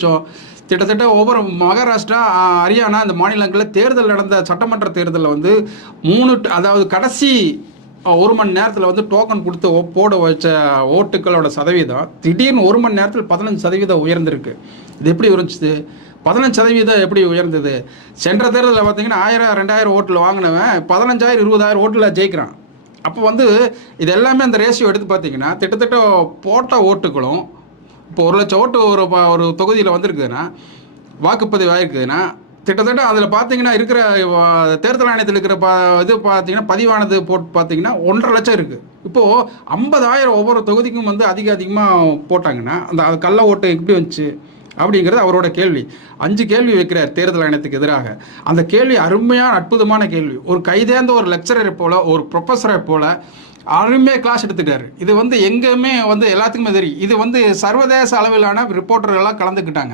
லட்சம். கிட்டத்தட்ட ஒவ்வொரு மகாராஷ்டிரா, ஹரியானா இந்த மாநிலங்களில் தேர்தல் நடந்த சட்டமன்ற தேர்தலில் வந்து அதாவது கடைசி 1 மணி நேரத்தில் வந்து டோக்கன் கொடுத்து போட வச்ச ஓட்டுகளோட சதவீதம் திடீர்னு 1 மணி நேரத்தில் 15% உயர்ந்திருக்கு. இது எப்படி இருந்துச்சு? 15% எப்படி உயர்ந்தது? சென்ற தேர்தலில் பார்த்தீங்கன்னா 1000 2000 ஓட்டில் வாங்கினவன் 15,000 20,000 ஓட்டில் ஜெயிக்கிறான். அப்போ வந்து இது எல்லாமே அந்த ரேஷியோ எடுத்து பார்த்தீங்கன்னா கிட்டத்தட்ட போட்ட ஓட்டுகளும் இப்போ 1 லட்சம் ஓட்டு ஒரு தொகுதியில் வந்திருக்குதுன்னா, வாக்குப்பதிவு ஆகிருக்குதுன்னா, கிட்டத்தட்ட அதில் பார்த்தீங்கன்னா இருக்கிற தேர்தல் ஆணையத்தில் இருக்கிற இது பார்த்தீங்கன்னா பதிவானது போட்டு பார்த்தீங்கன்னா 1,50,000 லட்சம் இருக்குது. இப்போது 50,000 ஒவ்வொரு தொகுதிக்கும் வந்து அதிகமாக போட்டாங்கன்னா அந்த கள்ள ஓட்டு எப்படி வந்துச்சு அப்படிங்கிறது அவரோட கேள்வி. 5 கேள்வி வைக்கிறார் தேர்தல் ஆணையத்துக்கு எதிராக. அந்த கேள்வி அருமையான அற்புதமான கேள்வி. ஒரு கைதேர்ந்த ஒரு லெக்சரரை போல, ஒரு ப்ரொஃபஸரை போல அருமையாக கிளாஸ் எடுத்துட்டார். இது வந்து எங்கேயுமே வந்து எல்லாத்துக்குமே தெரியும். இது வந்து சர்வதேச அளவிலான ரிப்போர்ட்டர்கள்லாம் கலந்துக்கிட்டாங்க.